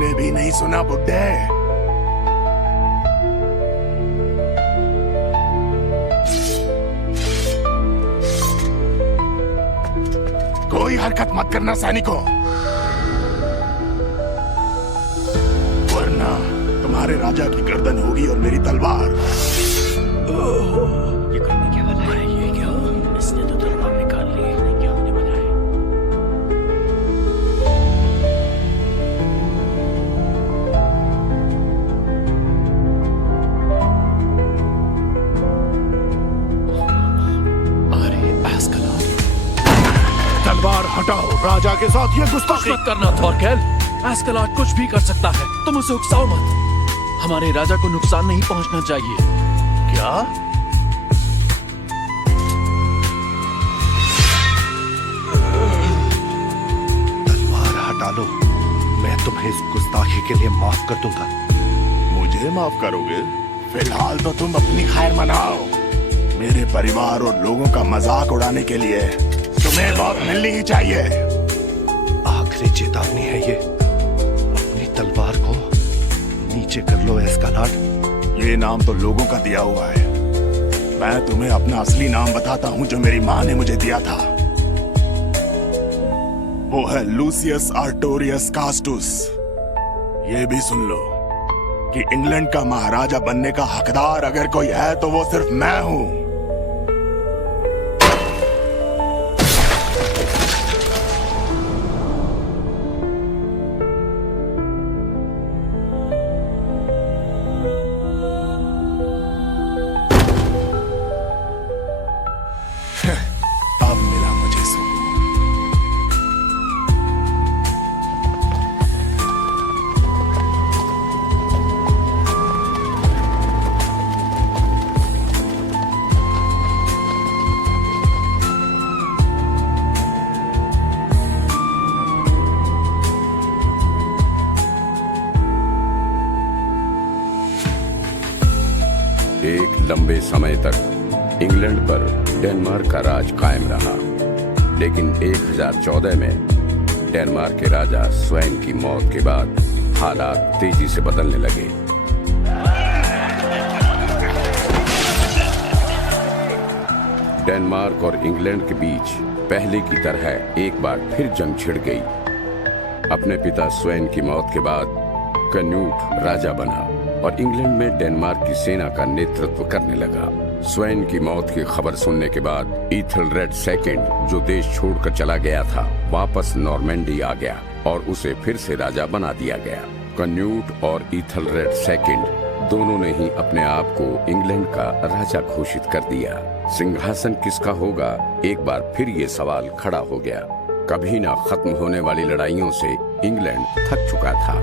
तूने भी नहीं सुना बुड्ढे? कोई हरकत मत करना सैनिकों, वरना तुम्हारे राजा की गर्दन होगी और मेरी तलवार। ये करने क्या वाला है? ये क्या? इसने तो तलवार निकाल ली। क्या होने वाला है? अरे एस्कलाड, तलवार हटाओ, राजा के साथ ये गुस्ताखी मत करना थॉरकेल। एस्कलाड कुछ भी कर सकता है, तुम उसे उकसाओ मत। हमारे राजा को नुकसान नहीं पहुंचना चाहिए। क्या? तलवार हटा लो, मैं तुम्हें इस गुस्ताखी के लिए माफ कर दूंगा। मुझे माफ करोगे? फिलहाल तो तुम अपनी खैर मनाओ। मेरे परिवार और लोगों का मजाक उड़ाने के लिए तुम्हें बहुत मिलनी ही चाहिए। आखिरी चेतावनी है ये, अपनी तलवार को नीचे कर लो एस्कलाड। ये नाम तो लोगों का दिया हुआ है, मैं तुम्हें अपना असली नाम बताता हूँ जो मेरी माँ ने मुझे दिया था। वो है लूसियस आर्टोरियस कास्टुस। ये भी सुन लो कि इंग्लैंड का महाराजा बनने का हकदार अगर कोई है तो वो सिर्फ मैं हूँ। अब मिला मुझे सुकून। एक लंबे समय तक इंग्लैंड पर डेनमार्क का राज कायम रहा, लेकिन 1014 में डेनमार्क के राजा स्वैन की मौत के बाद हालात तेजी से बदलने लगे। डेनमार्क और इंग्लैंड के बीच पहले की तरह एक बार फिर जंग छिड़ गई। अपने पिता स्वैन की मौत के बाद कन्यूट राजा बना और इंग्लैंड में डेनमार्क की सेना का नेतृत्व करने लगा। स्वैन की मौत की खबर सुनने के बाद ईथेलरेड सेकंड, जो देश छोड़कर चला गया था, वापस नॉर्मैंडी आ गया और उसे फिर से राजा बना दिया गया। कन्यूट और ईथेलरेड सेकंड दोनों ने ही अपने आप को इंग्लैंड का राजा घोषित कर दिया। सिंहासन किसका होगा, एक बार फिर ये सवाल खड़ा हो गया। कभी ना खत्म होने वाली लड़ाइयों से इंग्लैंड थक चुका था।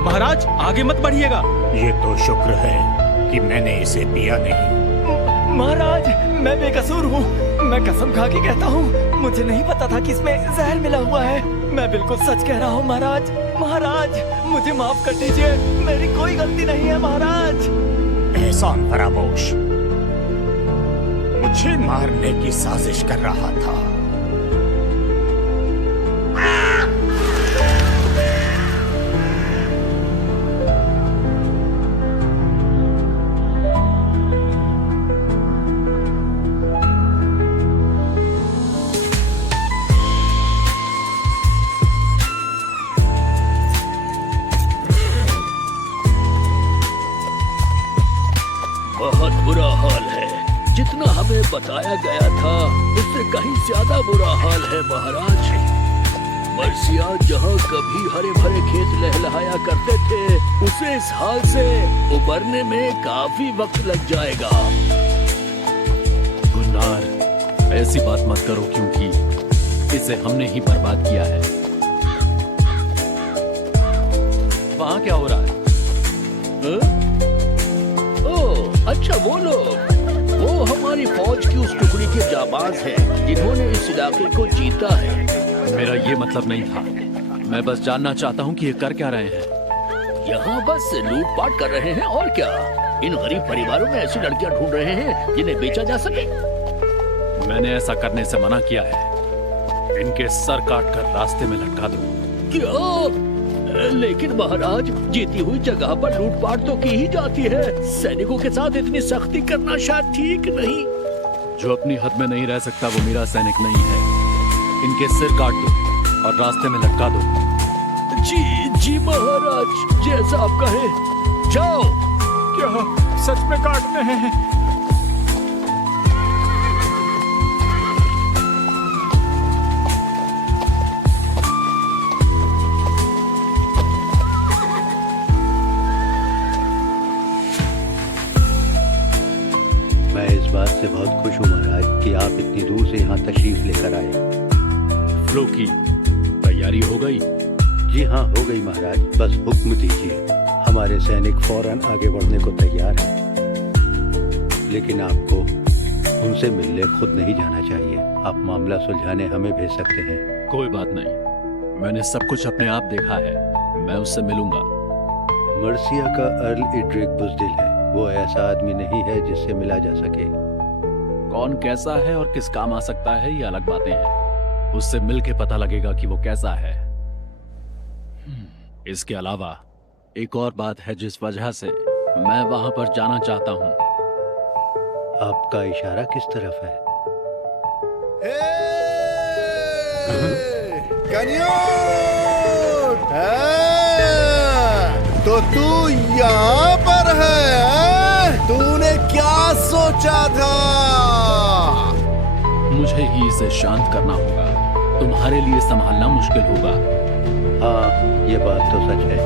महाराज आगे मत बढ़िएगा। ये तो शुक्र है कि मैंने इसे पिया नहीं। महाराज मैं बेकसूर हूँ, मैं कसम खा के कहता हूँ, मुझे नहीं पता था कि इसमें जहर मिला हुआ है। मैं बिल्कुल सच कह रहा हूँ महाराज। महाराज मुझे माफ कर दीजिए, मेरी कोई गलती नहीं है महाराज। एहसान फरामोश, मुझे मारने की साजिश कर रहा था। बहुत बुरा हाल है, जितना हमें बताया गया था उससे कहीं ज्यादा बुरा हाल है महाराज। मर्सिया जहाँ कभी हरे भरे खेत लहलहाया करते थे, उसे इस हाल से उबरने में काफी वक्त लग जाएगा। गुन्नार, ऐसी बात मत करो, क्योंकि इसे हमने ही बर्बाद किया है। वहाँ क्या हो रहा है? अच्छा वो लोग, वो हमारी फौज की उस टुकड़ी के जाबाज हैं जिन्होंने इस इलाके को जीता है। मेरा ये मतलब नहीं था, मैं बस जानना चाहता हूँ कि ये कर क्या रहे हैं। यहाँ बस लूटपाट कर रहे हैं और क्या। इन गरीब परिवारों में ऐसी लड़कियाँ ढूंढ रहे हैं जिन्हें बेचा जा सके। मैंने ऐसा करने से मना किया है। इनके सर काटकर रास्ते में लटका दूं। क्या? लेकिन महाराज, जीती हुई जगह पर लूटपाट तो की ही जाती है। सैनिकों के साथ इतनी सख्ती करना शायद ठीक नहीं। जो अपनी हद में नहीं रह सकता वो मेरा सैनिक नहीं है। इनके सिर काट दो और रास्ते में लटका दो। जी जी महाराज, जैसा आप कहें। जाओ। क्या सच में काटने हैं? मैं इस बात से बहुत खुश हूँ महाराज कि आप इतनी दूर से यहाँ तशरीफ लेकर आए। फ्लो की तैयारी हो गई? जी हाँ, हो गई महाराज। बस हुक्म दीजिए, हमारे सैनिक फौरन आगे बढ़ने को तैयार हैं। लेकिन आपको उनसे मिलने खुद नहीं जाना चाहिए। आप मामला सुलझाने हमें भेज सकते हैं। कोई बात नहीं, मैंने सब कुछ अपने आप देखा है। मैं उससे मिलूंगा। मर्सिया का अर्ल इड्रिक बुज़दिल है। वो ऐसा आदमी नहीं है जिससे मिला जा सके। कौन कैसा है और किस काम आ सकता है ये अलग बातें हैं। उससे मिल के पता लगेगा कि वो कैसा है। इसके अलावा एक और बात है जिस वजह से मैं वहां पर जाना चाहता हूं। आपका इशारा किस तरफ है? तो तू यहाँ पर है? तूने क्या सोचा था? मुझे ही इसे शांत करना होगा। तुम्हारे लिए संभालना मुश्किल होगा। हाँ, ये बात तो सच है।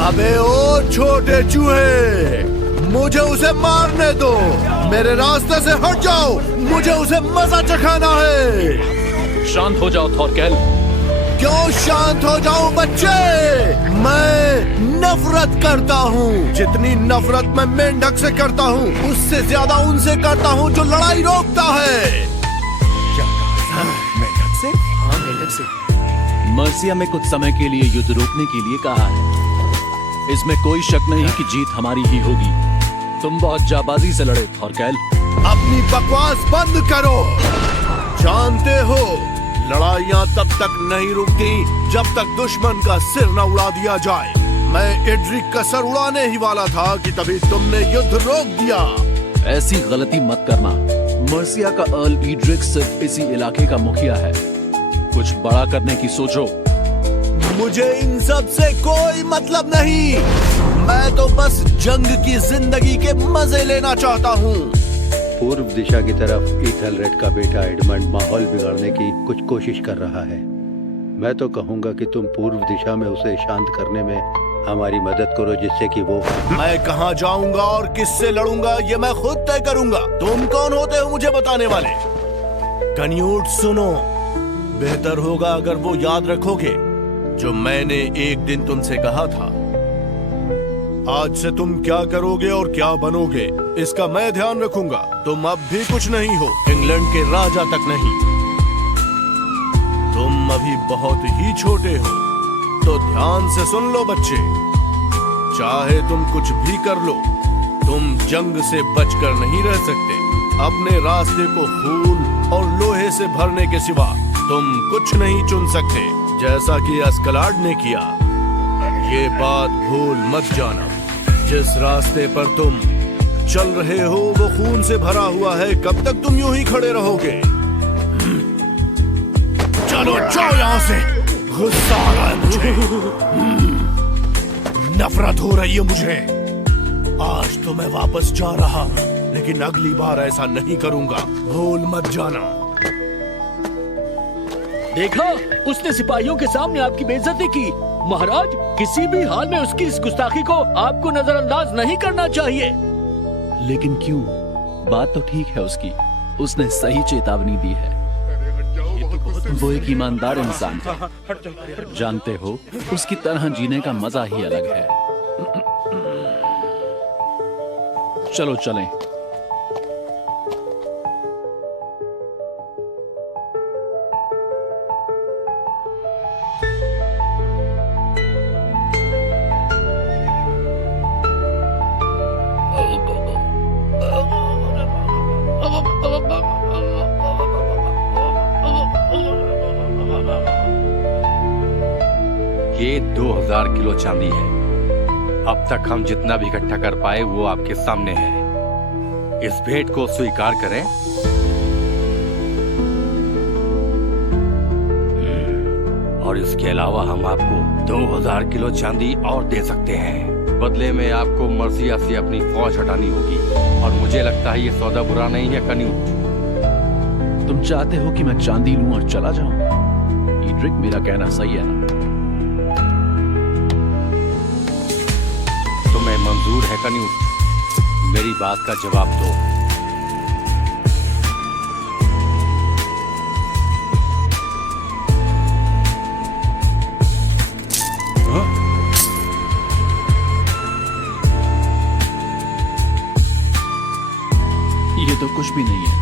अबे ओ छोटे चूहे, मुझे उसे मारने दो। मेरे रास्ते से हट जाओ। मुझे उसे मजा चखाना है। शांत हो जाओ थॉरकेल। क्यों शांत हो जाऊं बच्चे? मैं नफरत करता हूँ। जितनी नफरत मैं मेंढक से करता हूँ, उससे ज्यादा उनसे करता हूँ जो लड़ाई रोकता है। मेंढक से? हाँ, मेंढक से। मर्सिया में कुछ समय के लिए युद्ध रोकने के लिए कहा है। इसमें कोई शक नहीं कि जीत हमारी ही होगी। तुम बहुत जाबाजी से लड़े थॉरकेल। अपनी बकवास बंद करो। जानते हो, लड़ाइयाँ तब तक नहीं रुकती जब तक दुश्मन का सिर न उड़ा दिया जाए। मैं इड्रिक का सर उड़ाने ही वाला था कि तभी तुमने युद्ध रोक दिया। ऐसी गलती मत करना। मर्सिया का अर्ल इड्रिक सिर्फ इसी इलाके का मुखिया है। कुछ बड़ा करने की सोचो। मुझे इन सब से कोई मतलब नहीं। मैं तो बस जंग की जिंदगी के मजे लेना चाहता हूँ। पूर्व दिशा की तरफ ईथेलरेड का बेटा एडमंड माहौल बिगाड़ने की कुछ कोशिश कर रहा है। मैं तो कहूँगा कि तुम पूर्व दिशा में उसे शांत करने में हमारी मदद करो, जिससे कि वो। मैं कहाँ जाऊँगा और किससे लड़ूंगा ये मैं खुद तय करूँगा। तुम कौन होते हो मुझे बताने वाले? कन्यूट सुनो, बेहतर होगा अगर वो याद रखोगे जो मैंने एक दिन तुमसे कहा था। आज से तुम क्या करोगे और क्या बनोगे, इसका मैं ध्यान रखूंगा। तुम अब भी कुछ नहीं हो, इंग्लैंड के राजा तक नहीं। तुम अभी बहुत ही छोटे हो, तो ध्यान से सुन लो बच्चे। चाहे तुम कुछ भी कर लो, तुम जंग से बचकर नहीं रह सकते। अपने रास्ते को खून और लोहे से भरने के सिवा तुम कुछ नहीं चुन सकते, जैसा कि अस्कलाड ने किया। ये बात भूल मत जाना। जिस रास्ते पर तुम चल रहे हो वो खून से भरा हुआ है। कब तक तुम यूं ही खड़े रहोगे? चलो जाओ यहाँ से। गुस्सा आ रहा है मुझे। नफरत हो रही है मुझे। आज तो मैं वापस जा रहा हूँ, लेकिन अगली बार ऐसा नहीं करूंगा। भूल मत जाना। देखा, उसने सिपाहियों के सामने आपकी बेइज्जती की। महाराज, किसी भी हाल में उसकी इस गुस्ताखी को आपको नजरअंदाज नहीं करना चाहिए। लेकिन क्यों? बात तो ठीक है उसकी। उसने सही चेतावनी दी है। वो एक ईमानदार इंसान है। जानते हो, उसकी तरह जीने का मजा ही अलग है। चलो चलें। ये 2000 किलो चांदी है। अब तक हम जितना भी इकट्ठा कर पाए वो आपके सामने है। इस भेंट को स्वीकार करें। और इसके अलावा हम आपको 2000 किलो चांदी और दे सकते हैं। बदले में आपको मर्सिया से अपनी फौज हटानी होगी। और मुझे लगता है ये सौदा बुरा नहीं है कन्यूट। तुम चाहते हो कि मैं चांदी लूं और चला जाऊं? ईड्रिक, मेरा कहना सही है ना? तुम्हें मंजूर है कन्यूट? मेरी बात का जवाब दो। ये तो कुछ भी नहीं है।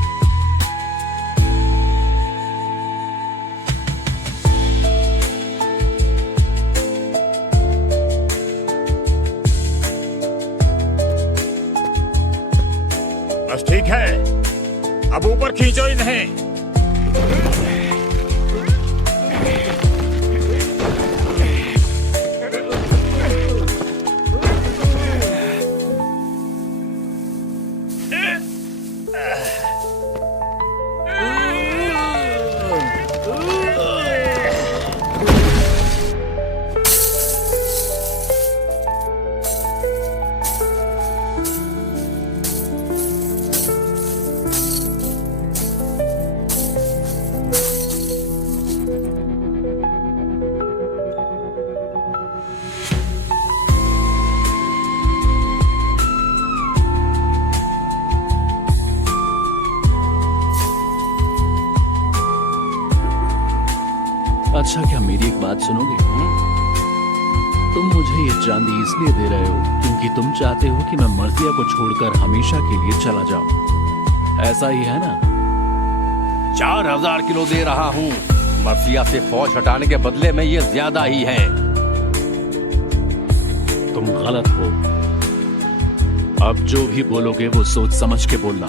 बस ठीक है, अब ऊपर खींचो इन्हें। अच्छा, क्या मेरी एक बात सुनोगे? तुम मुझे ये चांदी इसलिए दे रहे हो क्योंकि तुम चाहते हो कि मैं मर्सिया को छोड़कर हमेशा के लिए चला जाऊं। ऐसा ही है ना? 4000 किलो दे रहा हूँ। मर्सिया से फौज हटाने के बदले में ये ज्यादा ही है। तुम गलत हो। अब जो भी बोलोगे वो सोच समझ के बोलना,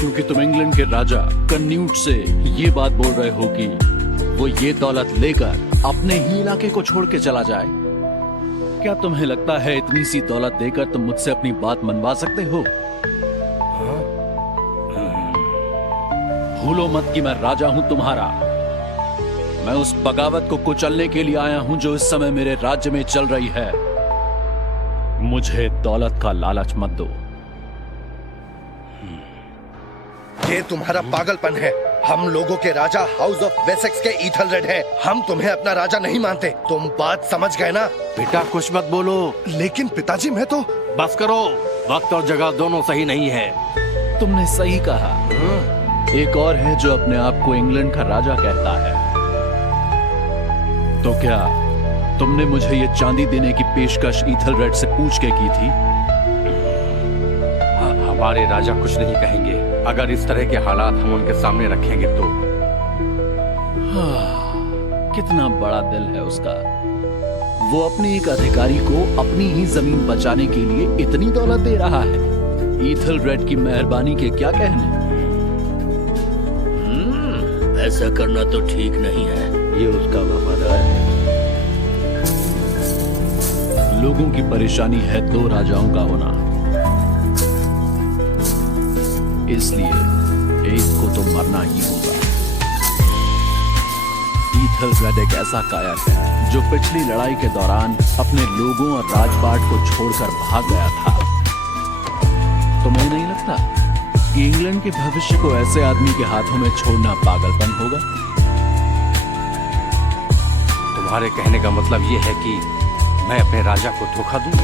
क्योंकि तुम इंग्लैंड के राजा कन्यूट से ये बात बोल रहे हो कि वो ये दौलत लेकर अपने ही इलाके को छोड़ के चला जाए। क्या तुम्हें लगता है इतनी सी दौलत देकर तुम मुझसे अपनी बात मनवा सकते हो? भूलो मत कि मैं राजा हूं तुम्हारा। मैं उस बगावत को कुचलने के लिए आया हूं जो इस समय मेरे राज्य में चल रही है। मुझे दौलत का लालच मत दो। ये तुम्हारा पागलपन है। हम लोगों के राजा हाउस ऑफ वेसेक्स के ईथलरेड हैं। हम तुम्हें अपना राजा नहीं मानते। तुम बात समझ गए ना? बेटा कुछ मत बोलो। लेकिन पिताजी, मैं तो... बस करो। वक्त और जगह दोनों सही नहीं है। तुमने सही कहा। एक और है जो अपने आप को इंग्लैंड का राजा कहता है। तो क्या तुमने मुझे ये चांदी देने की पेशकश ईथलरेड से पूछ के की थी? हमारे राजा कुछ नहीं कहेंगे अगर इस तरह के हालात हम उनके सामने रखेंगे तो। कितना बड़ा दिल है उसका। वो अपने एक अधिकारी को अपनी ही जमीन बचाने के लिए इतनी दौलत दे रहा है। ईथलरेड की मेहरबानी के क्या कहने। ऐसा करना तो ठीक नहीं है। ये उसका वफादार है। लोगों की परेशानी है दो राजाओं का होना, इसलिए एक को तो मरना ही होगा। ईथलरेड एक ऐसा कायर है जो पिछली लड़ाई के दौरान अपने लोगों और राजपाट को छोड़कर भाग गया था। तुम्हें नहीं लगता कि इंग्लैंड के भविष्य को ऐसे आदमी के हाथों में छोड़ना पागलपन होगा? तुम्हारे कहने का मतलब ये है कि मैं अपने राजा को धोखा दूं?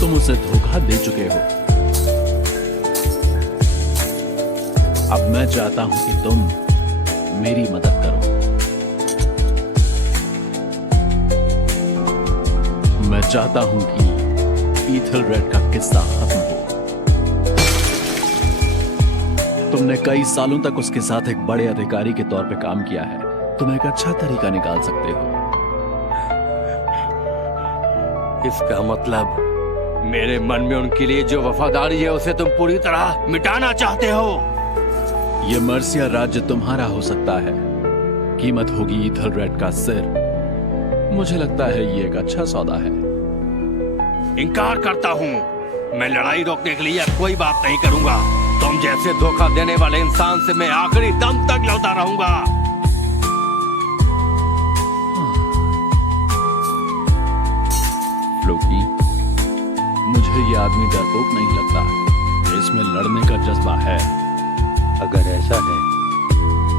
तुम उसे धोखा दे चुके हो। अब मैं चाहता हूं कि तुम मेरी मदद करो। मैं चाहता हूं कि ईथलरेड का किस्सा खत्म हो। तुमने कई सालों तक उसके साथ एक बड़े अधिकारी के तौर पे काम किया है। तुम एक अच्छा तरीका निकाल सकते हो। इसका मतलब मेरे मन में उनके लिए जो वफादारी है उसे तुम पूरी तरह मिटाना चाहते हो। यह मर्सिया राज्य तुम्हारा हो सकता है, कीमत होगी ईथलरेड का सिर। मुझे लगता है ये एक अच्छा सौदा है। इनकार करता हूँ। मैं लड़ाई रोकने के लिए कोई बात नहीं करूंगा। तुम जैसे धोखा देने वाले इंसान से मैं आखिरी दम तक लड़ता रहूंगा। फ्लोकी, मुझे ये आदमी डरपोक नहीं लगता। इसमें लड़ने का जज्बा है। अगर ऐसा है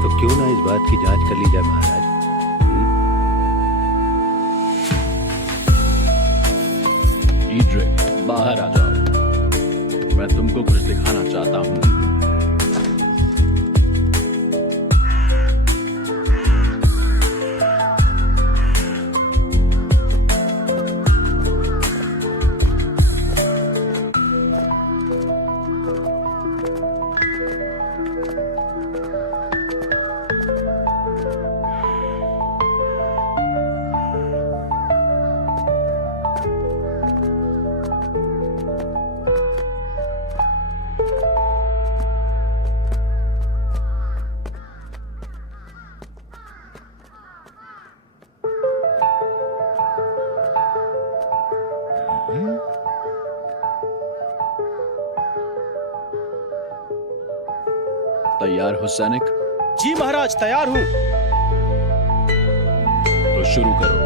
तो क्यों ना इस बात की जांच कर ली जाए महाराज। ईड्रिक, बाहर आ जाओ। मैं तुमको कुछ दिखाना चाहता हूँ। तैयार हो सैनिक? जी महाराज, तैयार हूँ। तो शुरू करो।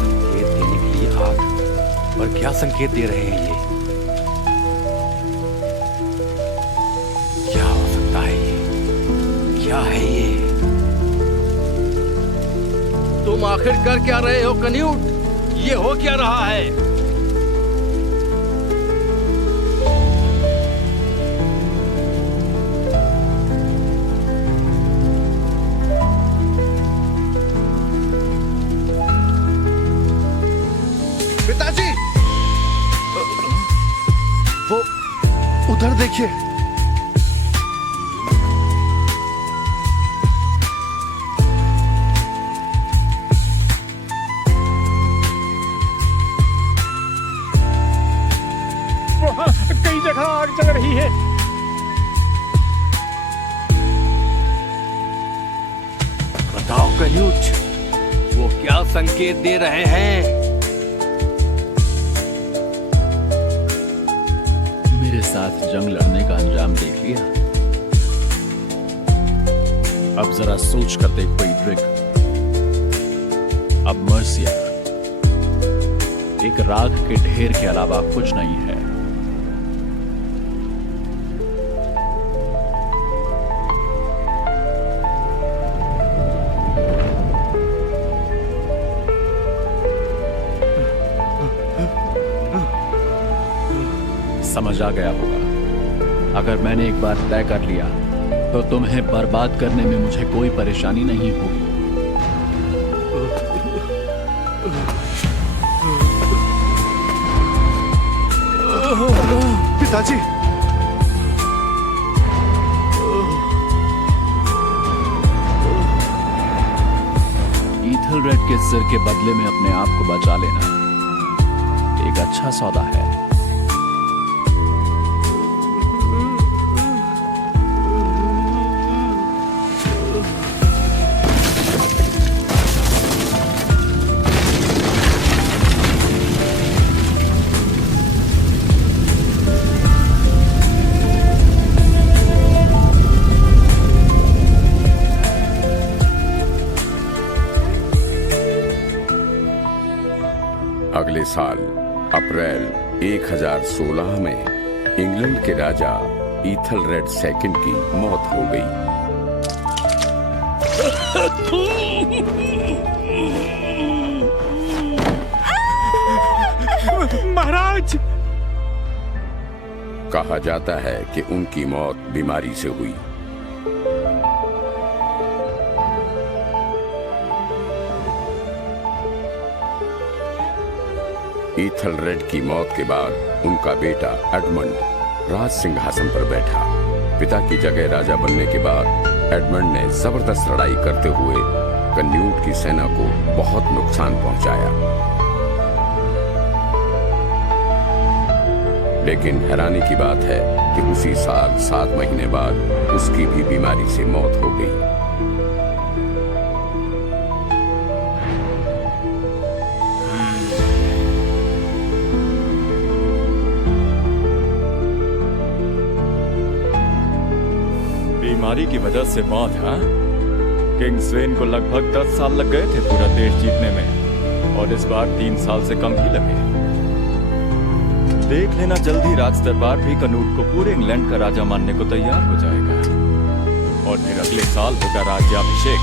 संकेत देने के लिए आग, और क्या संकेत दे रहे हैं ये? क्या हो सकता है ये? क्या है ये? तुम आखिर कर क्या रहे हो कन्यूट? ये हो क्या रहा है? पिताजी, वो उधर देखिए। कई जगह आग जल रही है। बताओ कन्यूट, वो क्या संकेत दे रहे हैं? मेरे साथ जंग लड़ने का अंजाम देख लिया। अब जरा सोच कर देखो ईड्रिक। अब मर्सिया एक राख के ढेर के अलावा कुछ नहीं है। समझ आ गया होगा। अगर मैंने एक बार तय कर लिया तो तुम्हें बर्बाद करने में मुझे कोई परेशानी नहीं होगी। पिताजी, ईथलरेड के सिर के बदले में अपने आप को बचा लेना एक अच्छा सौदा है। अगले साल अप्रैल 1016 में इंग्लैंड के राजा ईथलरेड सेकंड की मौत हो गई। महाराज, कहा जाता है कि उनकी मौत बीमारी से हुई। ईथलरेड की मौत के बाद उनका बेटा एडमंड राज सिंहासन पर बैठा। पिता की जगह राजा बनने के बाद एडमंड ने जबरदस्त लड़ाई करते हुए कन्यूट की सेना को बहुत नुकसान पहुंचाया। लेकिन हैरानी की बात है कि उसी साल 7 महीने बाद उसकी भी बीमारी से मौत हो गई। बीमारी की वजह से मौत, हाँ? किंग स्वेन को लगभग 10 साल लग गए थे पूरा देश जीतने में, और इस बार 3 साल से कम ही लगे। देख लेना, जल्दी राज दरबार भी कनूट को पूरे इंग्लैंड का राजा मानने को तैयार हो जाएगा, और फिर अगले साल होगा राज्याभिषेक।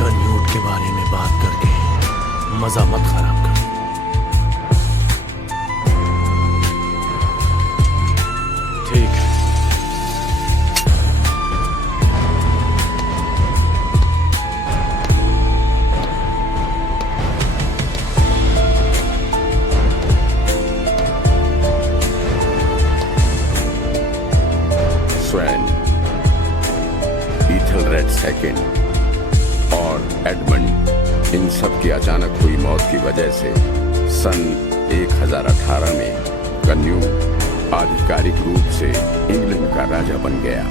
कन्यूट के बारे में बात करके मजा मत खराब कर। ठीक है। स्वैन, ईथलरेड सेकंड और एडमंड, इन सब की अचानक हुई मौत की वजह से सन 1018 में कन्यूट आधिकारिक रूप से इंग्लैंड का राजा बन गया।